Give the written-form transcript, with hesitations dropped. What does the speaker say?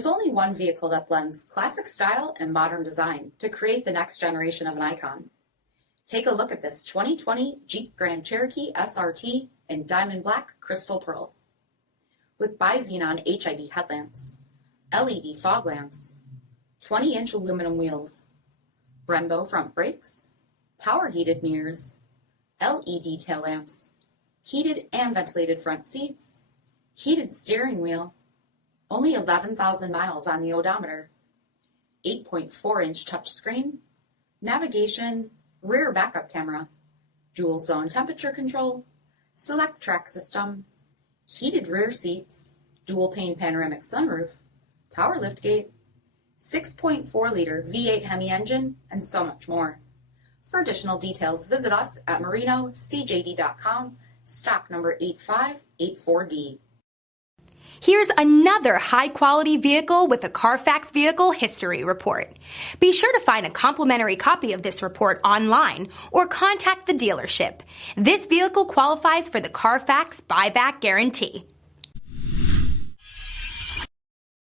There's only one vehicle that blends classic style and modern design to create the next generation of an icon. Take a look at this 2020 Jeep Grand Cherokee SRT in diamond black crystal pearl. With BI-XENON HID headlamps, LED fog lamps, 20-inch aluminum wheels, BREMBO front brakes, power heated mirrors, LED tail lamps, heated and ventilated front seats, heated steering wheel, only 11,000 miles on the odometer, 8.4-inch touchscreen, navigation, rear backup camera, dual zone temperature control, select track system, heated rear seats, dual pane panoramic sunroof, power liftgate, 6.4-liter V8 HEMI engine, and so much more. For additional details, visit us at marinocjd.com, stock number 8584D. Here's another high-quality vehicle with a CARFAX vehicle history report. Be sure to find a complimentary copy of this report online or contact the dealership. This vehicle qualifies for the CARFAX buyback guarantee.